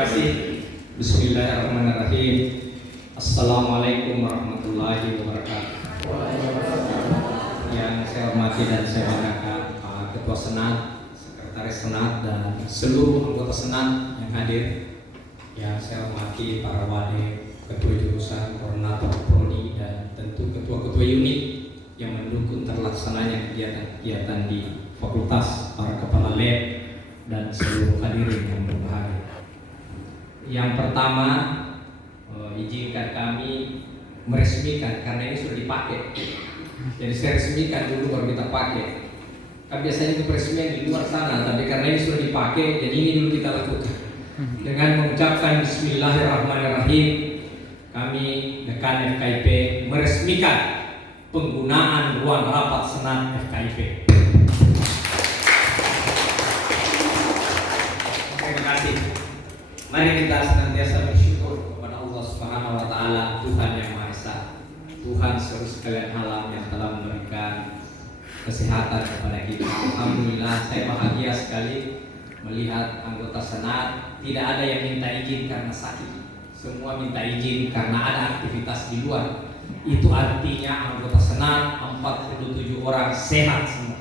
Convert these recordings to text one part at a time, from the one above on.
kasih. Bismillahirrahmanirrahim. Assalamualaikum warahmatullahi wabarakatuh. Yang saya hormati dan saya banggakan Pak Ketua Senat, Sekretaris Senat, dan seluruh anggota Senat yang hadir. Yang saya hormati para wade, ketua jurusan, koordinator prodi, dan tentu ketua-ketua unit yang mendukung terlaksananya kegiatan-kegiatan di fakultas, para kepala lab, dan seluruh hadirin yang berbahagia. Yang pertama, izinkan kami meresmikan karena ini sudah dipakai. Jadi saya resmikan dulu baru kita pakai. Kan biasanya itu peresmian di luar sana, tapi karena ini sudah dipakai, jadi ini dulu kita lakukan. Dengan mengucapkan Bismillahirrahmanirrahim, kami dekan FKIP meresmikan penggunaan ruang rapat Senat FKIP. Terima kasih. Mari kita senantiasa bersyukur kepada Allah Subhanahu wa taala, Tuhan yang Maha Esa, Tuhan seluruh sekalian alam yang telah memberikan kesehatan kepada kita. Alhamdulillah, saya bahagia sekali melihat anggota Senat tidak ada yang minta izin karena sakit. Semua minta izin karena ada aktivitas di luar. Itu artinya anggota Senat 47 orang sehat semua.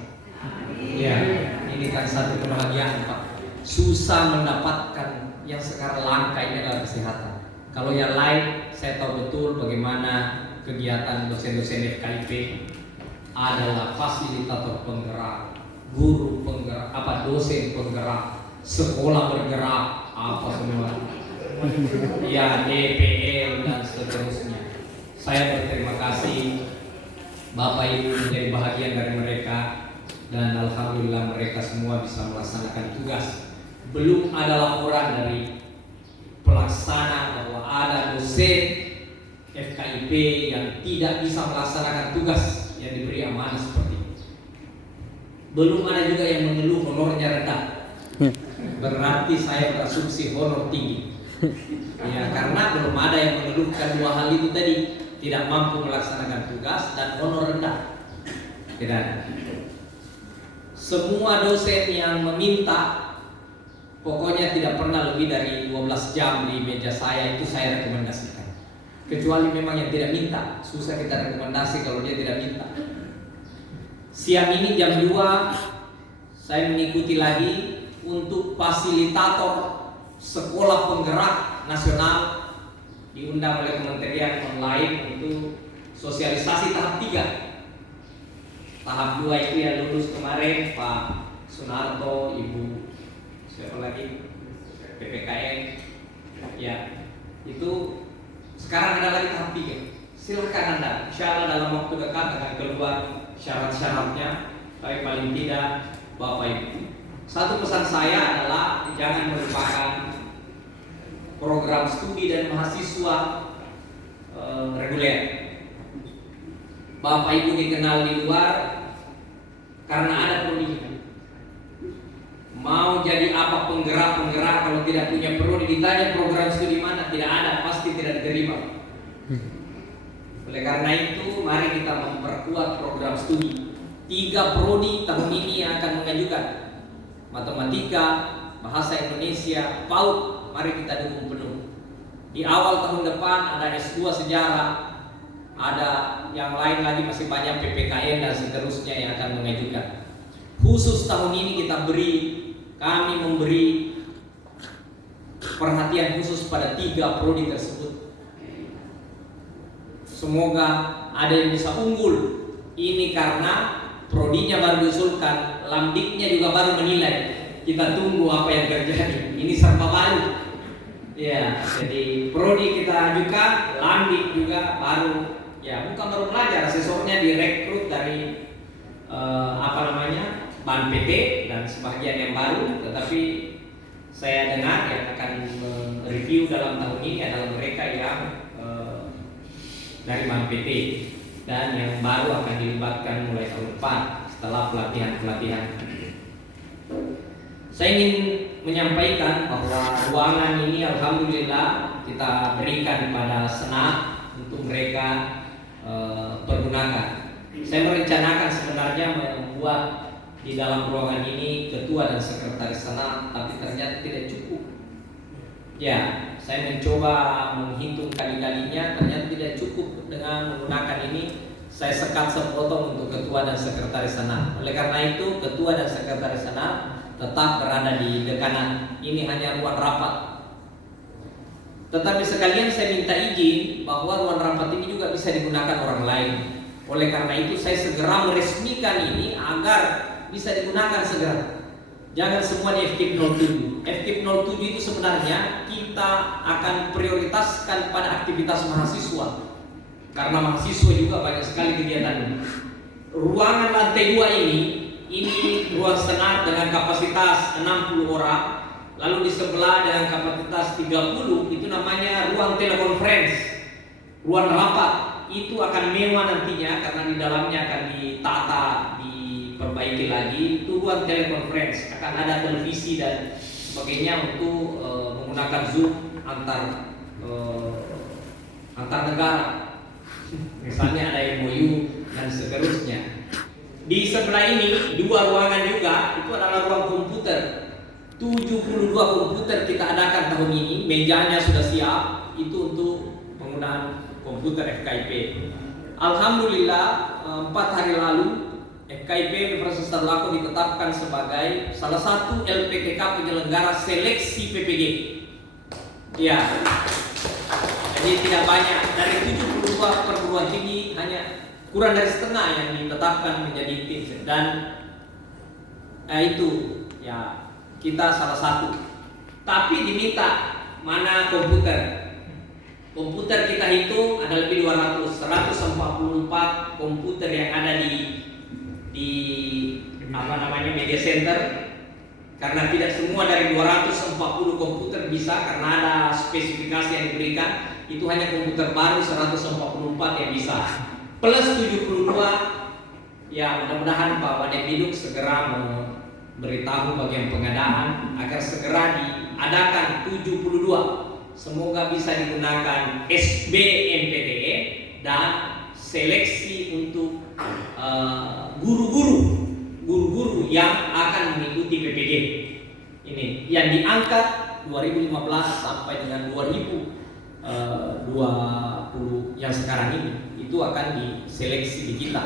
Ya, ini kan satu kebahagiaan, Pak. Susah mendapatkan yang sekarang langka ini adalah kesehatan. Kalau yang lain, saya tahu betul bagaimana kegiatan dosen-dosen FKIP adalah fasilitator penggerak, guru penggerak, dosen penggerak, sekolah bergerak, apa semua. Ya, DPL dan seterusnya. Saya berterima kasih Bapak Ibu menjadi bahagian dari mereka, dan alhamdulillah mereka semua bisa melaksanakan tugas. Belum ada laporan dari pelaksana bahwa ada dosen FKIP yang tidak bisa melaksanakan tugas yang diberi amanah seperti ini. Belum ada juga yang mengeluh honornya rendah. Berarti saya berasumsi honor tinggi. Ya, karena belum ada yang mengeluhkan dua hal itu tadi, tidak mampu melaksanakan tugas dan honor rendah. Tidak ada. Semua dosen yang meminta, pokoknya tidak pernah lebih dari 12 jam di meja saya, itu saya rekomendasikan. Kecuali memang yang tidak minta, susah kita rekomendasi kalau dia tidak minta. Siang ini jam 2 saya mengikuti lagi untuk fasilitator sekolah penggerak nasional, diundang oleh Kementerian Online untuk sosialisasi tahap 3. Tahap 2 itu yang lulus kemarin Pak Sunarto, Ibu siapa lagi, PPKN. Ya, itu sekarang ada lagi tahap 3. Silakan Anda, insya Allah dalam waktu dekat akan keluar syarat-syaratnya. Tapi paling tidak Bapak Ibu, satu pesan saya adalah jangan melupakan program studi dan mahasiswa reguler. Bapak Ibu dikenal di luar karena ada prodi. Mau jadi apa penggerak-penggerak kalau tidak punya prodi, ditanya program studi mana, tidak ada, pasti tidak diterima. Oleh karena itu, mari kita memperkuat program studi. 3 prodi tahun ini yang akan mengajukan: matematika, bahasa Indonesia, PAUD. Mari kita dukung penuh. Di awal tahun depan ada S2 sejarah, ada yang lain lagi, masih banyak PPKN dan seterusnya yang akan mengajukan. Khusus tahun ini kami memberi perhatian khusus pada 3 prodi tersebut. Semoga ada yang bisa unggul. Ini karena prodinya baru diusulkan, lamdiknya juga baru menilai. Kita tunggu apa yang terjadi. Ini serba baru. Ya, jadi prodi kita ajukan, lamdik juga baru. Ya, bukan baru belajar, sesornya direkrut dari BAN PT dan sebagian yang baru. Tetapi saya dengar yang akan mereview dalam tahun ini adalah mereka yang dari BAN PT, dan yang baru akan dilibatkan mulai tahun depan setelah pelatihan-pelatihan. Saya ingin menyampaikan bahwa ruangan ini alhamdulillah kita berikan kepada Senat untuk mereka pergunakan. Saya merencanakan sebenarnya membuat di dalam ruangan ini ketua dan sekretaris Senat, tapi ternyata tidak cukup. Ya, saya mencoba menghitung kali-kalinya, ternyata tidak cukup dengan menggunakan ini. Saya sekat sepotong untuk ketua dan sekretaris senat. Oleh karena itu, ketua dan sekretaris senat tetap berada di dekanan. Ini hanya ruang rapat. Tetapi sekalian saya minta izin bahwa ruang rapat ini juga bisa digunakan orang lain. Oleh karena itu saya segera meresmikan ini agar bisa digunakan segera. Jangan semua di FKIP 07. FKIP 07 itu sebenarnya kita akan prioritaskan pada aktivitas mahasiswa. Karena mahasiswa juga banyak sekali kegiatan. Ruangan lantai 2 ini ruang senat dengan kapasitas 60 orang. Lalu di sebelah dengan kapasitas 30 itu namanya ruang telekonferensi, ruang rapat. Itu akan mewah nantinya karena di dalamnya akan ditata, diperbaiki lagi. Itu ruang telekonferensi, akan ada televisi dan sebagainya untuk menggunakan Zoom antar negara. Misalnya ada MOU dan seterusnya. Di sebelah ini 2 ruangan juga itu adalah ruang komputer. 72 komputer kita adakan tahun ini, mejanya sudah siap, itu untuk penggunaan komputer FKIP. Alhamdulillah 4 hari lalu FKIP Universitas Tadulako ditetapkan sebagai salah satu LPTK penyelenggara seleksi PPG. Ya, jadi tidak banyak, dari 72 perguruan tinggi hanya kurang dari setengah yang ditetapkan menjadi tim, dan itu ya kita salah satu. Tapi diminta mana komputer. Komputer kita hitung ada lebih 144 komputer yang ada di media center. Karena tidak semua dari 240 komputer bisa, karena ada spesifikasi yang diberikan. Itu hanya komputer baru 144 yang bisa. Plus 72, ya mudah-mudahan Pak Wadepiduk segera memberitahu bagian pengadaan agar segera diadakan 72. Semoga bisa digunakan SBMPTN dan seleksi untuk guru-guru yang akan mengikuti PPG. Ini yang diangkat 2015 sampai dengan 2020 yang sekarang ini. Itu akan diseleksi di kita.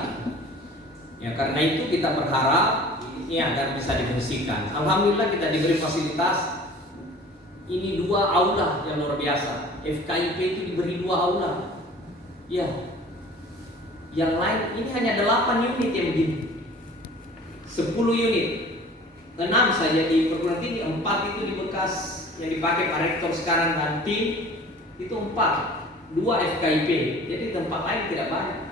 Ya, karena itu kita berharap ini agar bisa difungsikan. Alhamdulillah kita diberi fasilitas. Ini 2 aula yang luar biasa. FKIP itu diberi 2 aula. Ya. Yang lain ini hanya 8 unit yang begini. 10 unit. 6 saja di perguruan tinggi, 4 itu di bekas yang dipakai Pak Rektor sekarang dan tim itu 4. 2 FKIP, jadi tempat lain tidak banyak.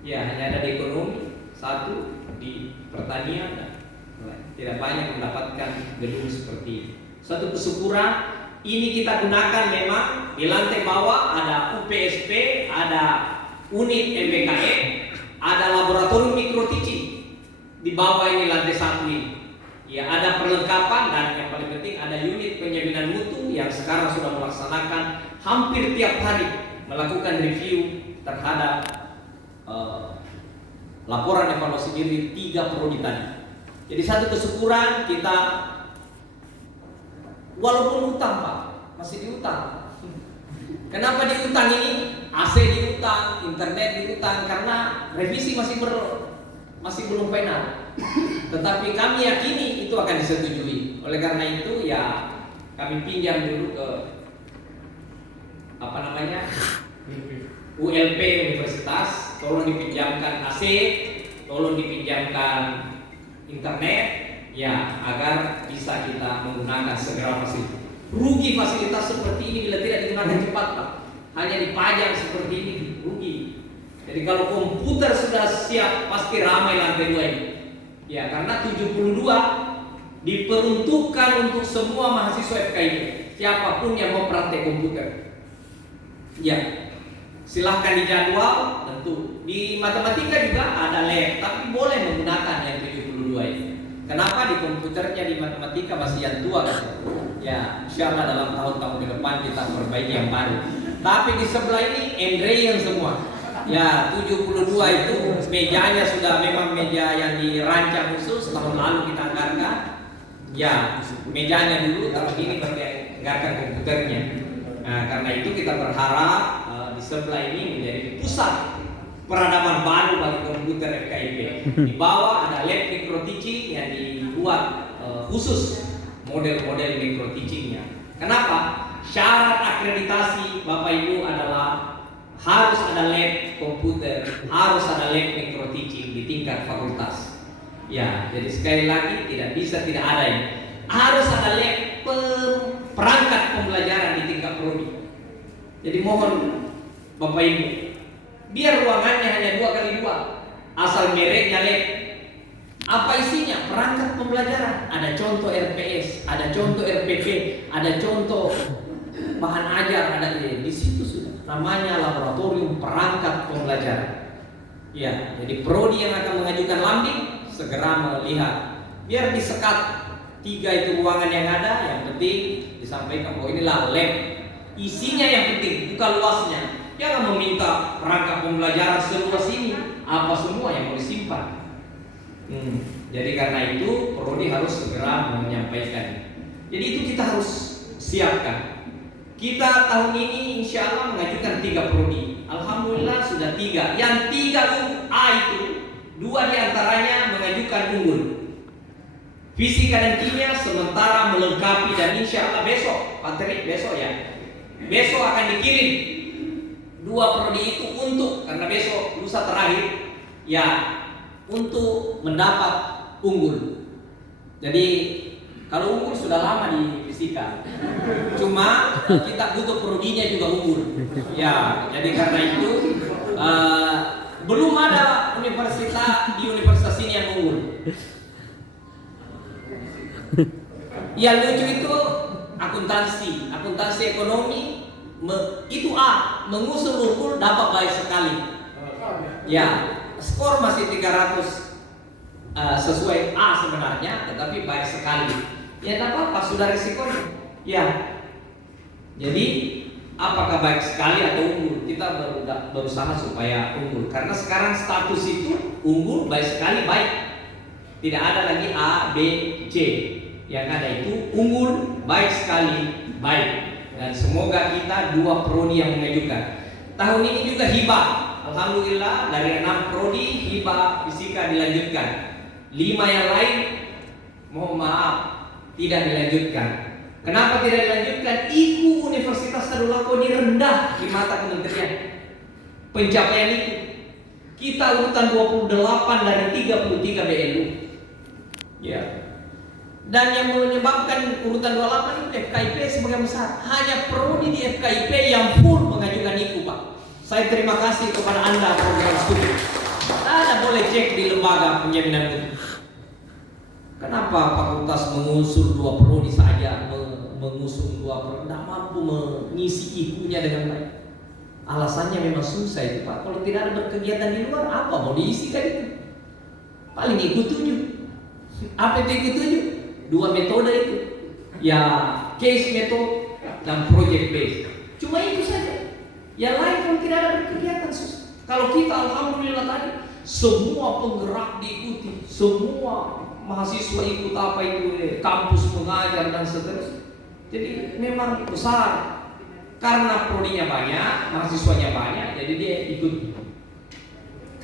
Ya, hanya ada di ekonomi, 1 di pertanian, dan tidak banyak mendapatkan gedung seperti ini. Suatu kesyukuran. Ini kita gunakan memang di lantai bawah ada UPSP, ada unit MBKE, ada laboratorium mikro teaching. Di bawah ini lantai 1 ini. Ya, ada perlengkapan dan yang paling penting ada unit penjaminan mutu yang sekarang sudah melaksanakan hampir tiap hari melakukan review terhadap laporan evaluasi diri 3 prodi tadi. Jadi satu kesyukuran kita, walaupun utang Pak, masih diutang. Kenapa diutang ini? AC diutang, internet diutang, karena revisi masih belum final. Tetapi kami yakini itu akan disetujui. Oleh karena itu ya kami pinjam dulu ke ULP Universitas, tolong dipinjamkan AC, tolong dipinjamkan internet, ya agar bisa kita menggunakan segera fasilitas. Rugi fasilitas seperti ini bila tidak digunakan cepat Pak. Hanya dipajang seperti ini, rugi. Jadi kalau komputer sudah siap pasti ramai lantai 2 ini. Ya, karena 72 diperuntukkan untuk semua mahasiswa FKIP, siapapun yang mau praktek komputer. Ya, silahkan dijadwal. Tentu di matematika juga ada lab, tapi boleh menggunakan yang 72 ini. Kenapa? Di komputernya di matematika masih yang tua kan? Ya, insyaallah dalam tahun-tahun ke depan kita perbaiki yang baru. Tapi di sebelah ini Andrean semua. Ya, 72 itu mejanya sudah memang meja yang dirancang khusus tahun lalu kita anggarkan. Ya, mejanya dulu, tapi ini pakai dengarkan komputernya. Nah, karena itu kita berharap di sebelah ini menjadi pusat peradaban baru bagi komputer FKIP. Di bawah ada lab micro teaching yang dibuat khusus model-model micro teachingnya. Kenapa? Syarat akreditasi Bapak Ibu adalah harus ada lab komputer, harus ada lab micro teaching di tingkat fakultas. Ya, jadi sekali lagi tidak bisa tidak ada ini. Harus ada lab perangkat pembelajaran di tingkat prodi. Jadi mohon Bapak Ibu, biar ruangannya hanya 2x2, asal mereknya lab. Apa isinya? Perangkat pembelajaran. Ada contoh RPS, ada contoh RPP, ada contoh bahan ajar, ada di situ sudah. Namanya laboratorium perangkat pembelajaran. Ya, jadi prodi yang akan mengajukan lambing segera melihat. Biar disekat 3 itu ruangan yang ada, yang penting disampaikan bahwa inilah lab. Isinya yang penting, bukan luasnya. Jangan meminta perangkat pembelajaran seluas ini, apa semua yang mau disimpan. Jadi karena itu prodi harus segera menyampaikan. Jadi itu kita harus siapkan. Kita tahun ini insya Allah mengajukan 3 prodi. Alhamdulillah sudah 3. Yang 3 A itu 2 diantaranya mengajukan unggul. Fisika dan kimia sementara melengkapi, dan insya Allah besok, Pak Terik besok ya, besok akan dikirim 2 prodi itu untuk, karena besok lusa terakhir ya, untuk mendapat unggul. Jadi kalau unggul sudah lama di fisika, cuma kita butuh prodinya juga unggul. Ya, jadi karena itu belum ada universitas di universitas ini yang unggul. Yang lucu itu akuntansi ekonomi itu A, mengusung unggul dapat baik sekali. Ya, skor masih 300 sesuai A sebenarnya, tetapi baik sekali. Ya tidak apa-apa, sudah risikonya. Ya, jadi apakah baik sekali atau unggul? Kita berusaha supaya unggul, karena sekarang status itu unggul, baik sekali, baik. Tidak ada lagi A, B, C. Yang ada itu unggul, baik sekali, baik. Dan semoga kita 2 prodi yang mengajukan. Tahun ini juga hibah. Alhamdulillah dari 6 prodi hibah fisika dilanjutkan. 5 yang lain mohon maaf tidak dilanjutkan. Kenapa tidak dilanjutkan? IQ Universitas Tadulako ini rendah di mata kementerian. Pencapaian itu kita urutan 28 dari 33 BLU. Ya. Dan yang menyebabkan urutan 28 itu FKIP sebagian besar. Hanya prodi di FKIP yang full mengajukan IQ, Pak. Saya terima kasih kepada Anda program studi. Anda boleh cek di lembaga penjaminan mutu. Kenapa fakultas mengusur 2 prodi saja, mengusung 2 prodi, tidak mampu mengisi IQ-nya dengan baik? Alasannya memang susah itu, Pak. Kalau tidak ada berkegiatan di luar, apa mau diisikan itu? Paling ikut 7. Apa itu ikut 7? 2 metode itu. Ya, case method dan project based. Cuma itu saja. Yang lain kalau tidak ada berkegiatan susah. Kalau kita alhamdulillah tadi semua penggerak diikuti, semua mahasiswa ikut apa itu kampus mengajar dan seterusnya. Jadi memang besar. Karena prodinya banyak, mahasiswanya banyak, jadi dia ikut.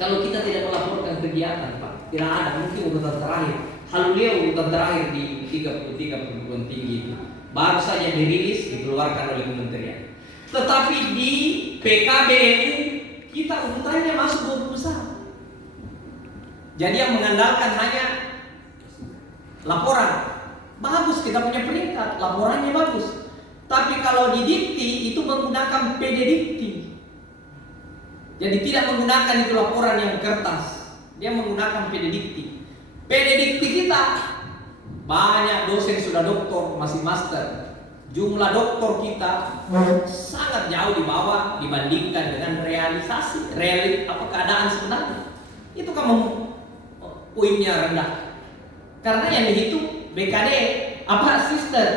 Kalau kita tidak melaporkan kegiatan, Pak, tidak ada, mungkin urutan terakhir. Haluleo urutan terakhir di 33 perguruan tinggi itu baru saja dirilis, dikeluarkan oleh kementerian. Tetapi di PKBNU kita urutannya masuk 20 besar. Jadi yang mengandalkan hanya laporan, bagus kita punya peringkat, laporannya bagus. Tapi kalau di dikti itu menggunakan PD dikti. Jadi tidak menggunakan itu laporan yang kertas, dia menggunakan PD dikti. PD dikti kita banyak dosen sudah doktor, masih master. Jumlah doktor kita sangat jauh di bawah dibandingkan dengan realisasi, keadaan sebenarnya. Itu kan poinnya rendah. Karena yang dihitung BKD sister.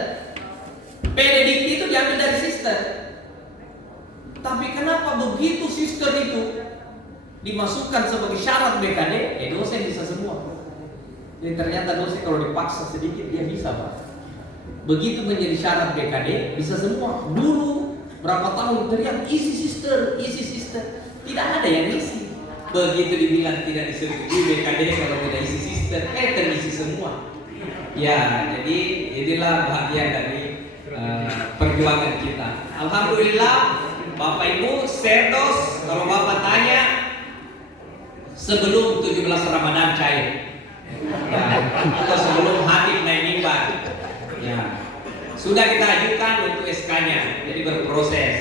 PD dikti itu diambil dari sister. Tapi kenapa begitu sister itu dimasukkan sebagai syarat BKD? Dosen bisa semua. Jadi ternyata dosen kalau dipaksa sedikit dia bisa, Pak. Begitu menjadi syarat BKD, bisa semua. Dulu berapa tahun teriak isi sister, isi sister, tidak ada yang isi. Begitu dibilang tidak disetujui BKD kalau tidak isi sister, terisi semua. Ya, jadi inilah bahagian dari perjuangan kita. Alhamdulillah, Bapak Ibu, serdos kalau Bapak tanya sebelum 17 Ramadan cair, ya, atau sebelum Habib naik mimbar, ya, sudah kita ajukan untuk SK-nya, jadi berproses.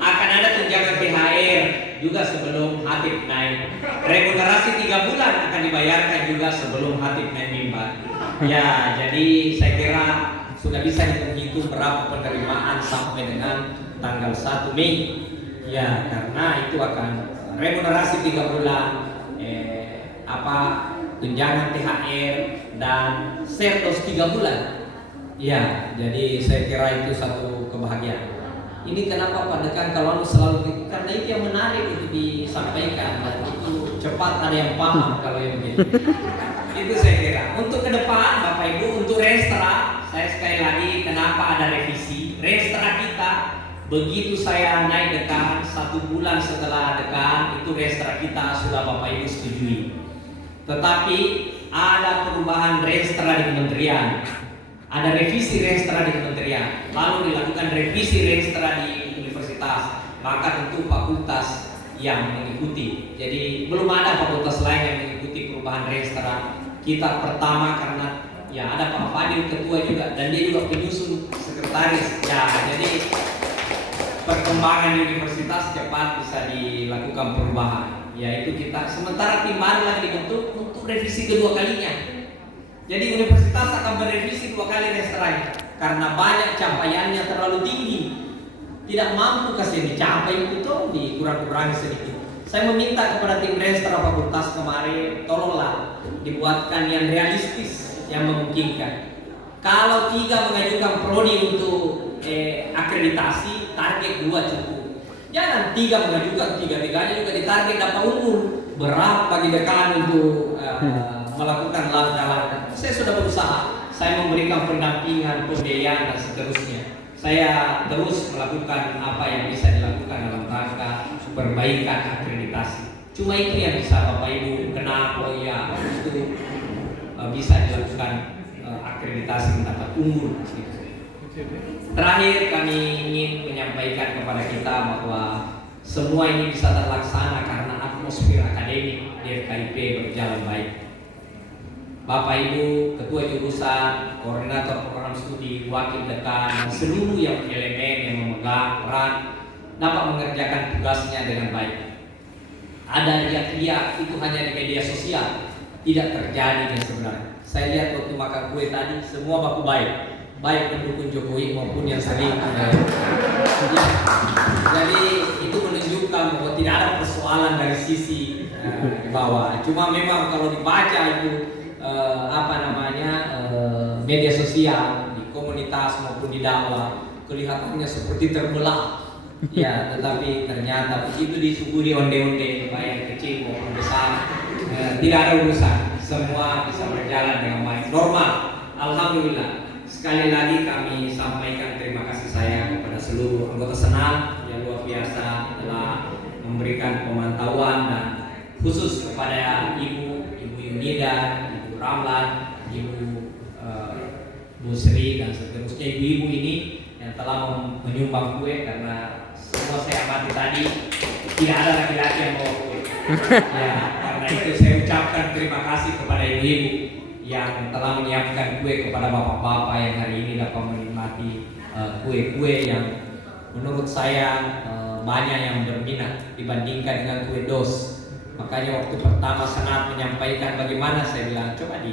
Akan ada tunjangan THR juga sebelum Habib naik. Remunerasi 3 bulan akan dibayarkan juga sebelum Habib naik mimbar. Ya, jadi saya kira sudah bisa dihitung berapa penerimaan sampai dengan tanggal 1 Mei. Ya, karena itu akan remunerasi 3 bulan, tunjangan THR dan sertos 3 bulan. Ya, jadi saya kira itu satu kebahagiaan. Ini kenapa Pak Dekan kalau selalu gitu, karena itu yang menarik untuk disampaikan dan itu cepat ada yang paham kalau yang begini. Itu saya kira. Untuk ke depan Bapak Ibu, untuk Restra, saya sekali lagi kenapa ada revisi. Restra kita begitu saya naik dekan 1 bulan setelah dekan itu Restra kita sudah Bapak Ibu setujui. Tetapi ada perubahan Restra di kementerian. Ada revisi Restra di kementerian, lalu dilakukan revisi Restra di universitas, maka tentu fakultas yang mengikuti. Jadi belum ada fakultas lain yang mengikuti perubahan Restra. Kita pertama karena ya ada Pak Fadil ketua juga dan dia juga penyusun sekretaris. Ya, jadi perkembangan universitas cepat bisa dilakukan perubahan. Yaitu kita sementara tim baru lagi dibentuk untuk revisi kedua kalinya. Jadi universitas akan berevisi 2 kali Restra karena banyak capaiannya terlalu tinggi, tidak mampu kasih dicapai itu dikurang-kurangi sedikit. Saya meminta kepada tim Restra fakultas kemarin, tolonglah dibuatkan yang realistis, yang memungkinkan. Kalau 3 mengajukan prodi untuk akreditasi, target 2 cukup. Jangan 3 mengajukan, 3-tiganya juga ditarget dapat unggul. Berat bagi dekan untuk melakukan langkah-langkah. Saya sudah berusaha, saya memberikan pendampingan, pembiayaan dan seterusnya. Saya terus melakukan apa yang bisa dilakukan dalam rangka perbaikan akreditasi. Cuma itu yang bisa Bapak Ibu kenapa ya itu bisa dilakukan akreditasi mendapat unggul. Terakhir kami ingin menyampaikan kepada kita bahwa semua ini bisa terlaksana karena atmosfer akademik di FKIP berjalan baik. Bapak Ibu, ketua jurusan, koordinator program studi, wakil dekan, dan seluruh yang elemen yang memegang peran dapat mengerjakan tugasnya dengan baik. Ada riak-riak itu hanya di media sosial, tidak terjadi yang sebenarnya. Saya lihat waktu makan kue tadi, semua baku baik, baik pendukung Jokowi maupun yang sering. Jadi itu menunjukkan bahwa tidak ada persoalan dari sisi di bawah. Cuma memang kalau dibaca itu media sosial di komunitas maupun di dakwah kelihatannya seperti terbelah. Ya, tetapi ternyata begitu disuguhi onde-onde baik kecil maupun besar, tidak ada urusan, semua bisa berjalan dengan baik, normal. Alhamdulillah. Sekali lagi kami sampaikan terima kasih saya kepada seluruh anggota Senat yang luar biasa telah memberikan pemantauan dan khusus kepada Ibu Yunida, Ibu Ramlan, Ibu Bu Sri dan seterusnya ibu-ibu ini yang telah menyumbang kue karena semua saya amati tadi tidak ada laki-laki yang bawa kue. Ya, karena itu saya ucapkan terima kasih kepada ibu-ibu yang telah menyiapkan kue kepada bapak-bapak yang hari ini dapat menikmati kue-kue yang menurut saya banyak yang berminat dibandingkan dengan kue dos. Makanya waktu pertama Senat menyampaikan bagaimana, saya bilang coba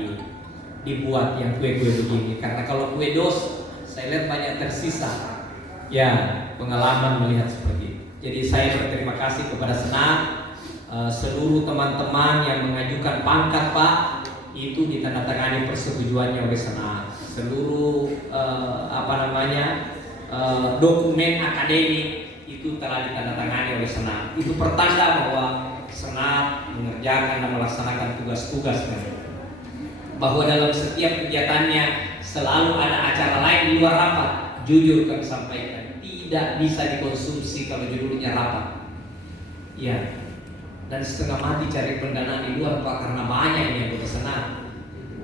dibuat yang kue-kue begini, karena kalau kue dos saya lihat banyak tersisa. Ya, pengalaman melihat seperti itu. Jadi saya berterima kasih kepada Senat, seluruh teman-teman yang mengajukan pangkat Pak itu ditandatangani persetujuannya oleh Senat. Seluruh dokumen akademik itu telah ditandatangani oleh Senat. Itu pertanda bahwa Senat mengerjakan dan melaksanakan tugas-tugasnya. bahwa dalam setiap kegiatannya selalu ada acara lain di luar rapat. Jujur kami sampaikan, tidak bisa dikonsumsi kalau judulnya rapat. Ya, dan setengah mati cari pendanaan di luar Pak, karena banyak yang bersenang.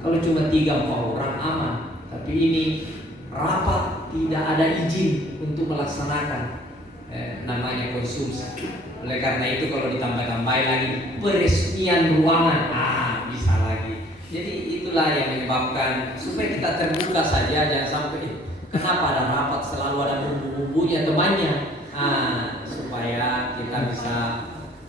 Kalau cuma 3-4 orang aman, tapi ini rapat tidak ada izin untuk melaksanakan namanya konsumsi. Oleh karena itu kalau ditambah-tambahin lagi peresmian ruangan, bisa lagi. Jadi itulah yang menyebabkan supaya kita terbuka saja, jangan sampai kenapa ada rapat selalu ada bumbu-bumbunya temannya. Supaya kita bisa,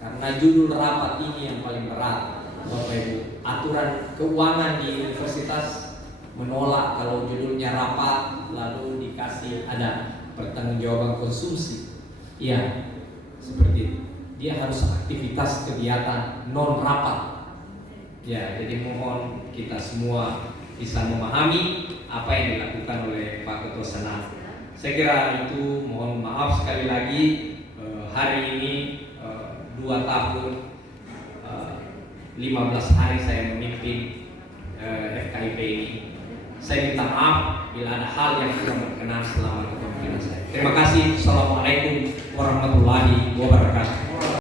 karena judul rapat ini yang paling berat Bapak Ibu. Aturan keuangan di universitas menolak kalau judulnya rapat lalu dikasih ada pertanggungjawaban konsumsi. Iya, seperti itu. Dia harus aktivitas kegiatan non rapat. Ya, jadi mohon kita semua bisa memahami apa yang dilakukan oleh Pak Ketua Senat. Saya kira itu, mohon maaf sekali lagi hari ini 2 tahun 15 hari saya memimpin FKIP ini. Saya minta maaf bila ada hal yang kurang berkenan selama kepemimpinan saya. Terima kasih. Assalamualaikum warahmatullahi wabarakatuh.